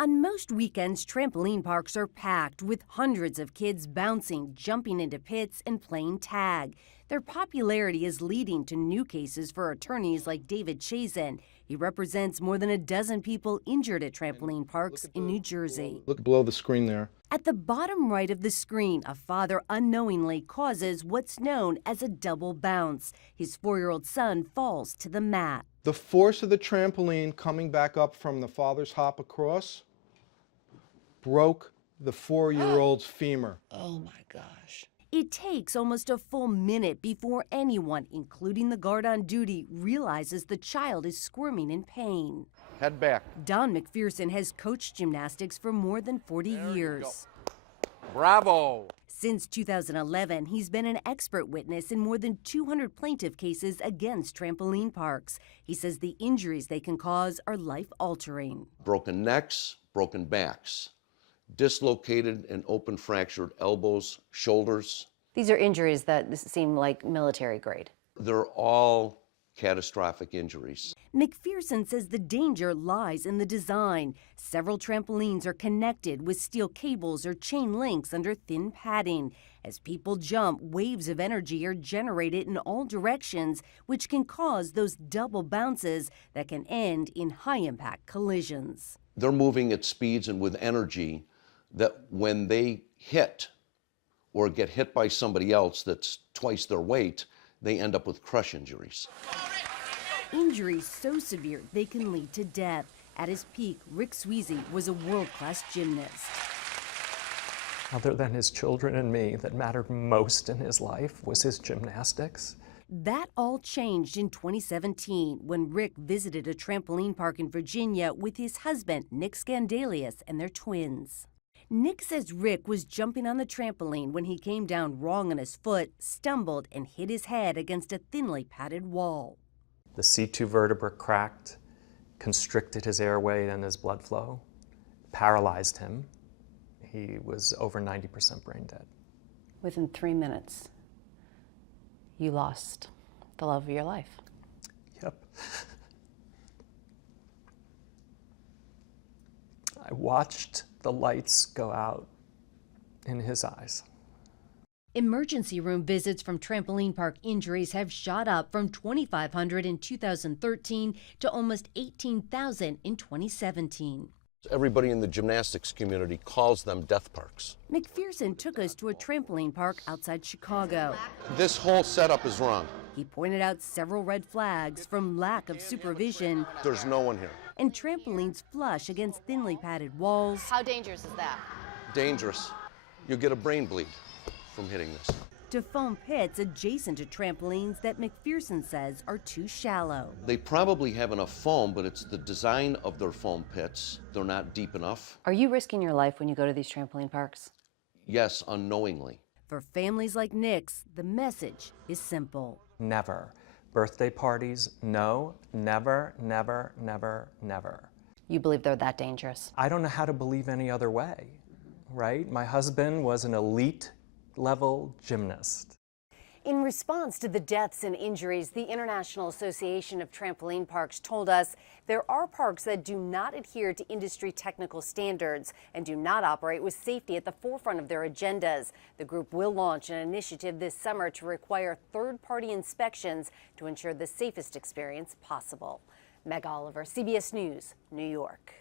On most weekends, trampoline parks are packed with hundreds of kids bouncing, jumping into pits, and playing tag. Their popularity is leading to new cases for attorneys like David Chazen. He represents more than a dozen people injured at trampoline parks in New Jersey. Look below the screen there. At the bottom right of the screen, a father unknowingly causes what's known as a double bounce. His 4-year-old son falls to the mat. The force of the trampoline coming back up from the father's hop across broke the 4-year-old's femur. Oh my gosh. It takes almost a full minute before anyone, including the guard on duty, realizes the child is squirming in pain. Head back. Don McPherson has coached gymnastics for more than 40 years. Bravo. Since 2011, he's been an expert witness in more than 200 plaintiff cases against trampoline parks. He says the injuries they can cause are life-altering. Broken necks, broken backs, dislocated and open fractured elbows, shoulders. These are injuries that seem like military grade. They're all catastrophic injuries. McPherson says the danger lies in the design. Several trampolines are connected with steel cables or chain links under thin padding. As people jump, waves of energy are generated in all directions, which can cause those double bounces that can end in high-impact collisions. They're moving at speeds and with energy that when they hit or get hit by somebody else that's twice their weight, they end up with crush injuries. Injuries so severe they can lead to death. At his peak, Rick Weezy was a world-class gymnast. Other than his children and me, that mattered most in his life was his gymnastics. That all changed in 2017 when Rick visited a trampoline park in Virginia with his husband, Nick Scandalius, and their twins. Nick says Rick was jumping on the trampoline when he came down wrong on his foot, stumbled, and hit his head against a thinly padded wall. The C2 vertebra cracked, constricted his airway and his blood flow, paralyzed him. He was over 90% brain dead. Within 3 minutes, you lost the love of your life. Yep. I watched the lights go out in his eyes. Emergency room visits from trampoline park injuries have shot up from 2,500 in 2013 to almost 18,000 in 2017. Everybody in the gymnastics community calls them death parks. McPherson took us to a trampoline park outside Chicago. This whole setup is wrong. He pointed out several red flags from lack of supervision There's no one here. and trampolines flush against thinly padded walls. How dangerous is that? Dangerous. You'll get a brain bleed from hitting this. To foam pits adjacent to trampolines that McPherson says are too shallow. They probably have enough foam, but it's the design of their foam pits. They're not deep enough. Are you risking your life when you go to these trampoline parks? Yes, unknowingly. For families like Nick's, the message is simple. Never. Birthday parties, no, never, never, never, never. You believe they're that dangerous? I don't know how to believe any other way, right? My husband was an elite level gymnast. In response to the deaths and injuries, the International Association of Trampoline Parks told us there are parks that do not adhere to industry technical standards and do not operate with safety at the forefront of their agendas. The group will launch an initiative this summer to require third-party inspections to ensure the safest experience possible. Meg Oliver, CBS News, New York.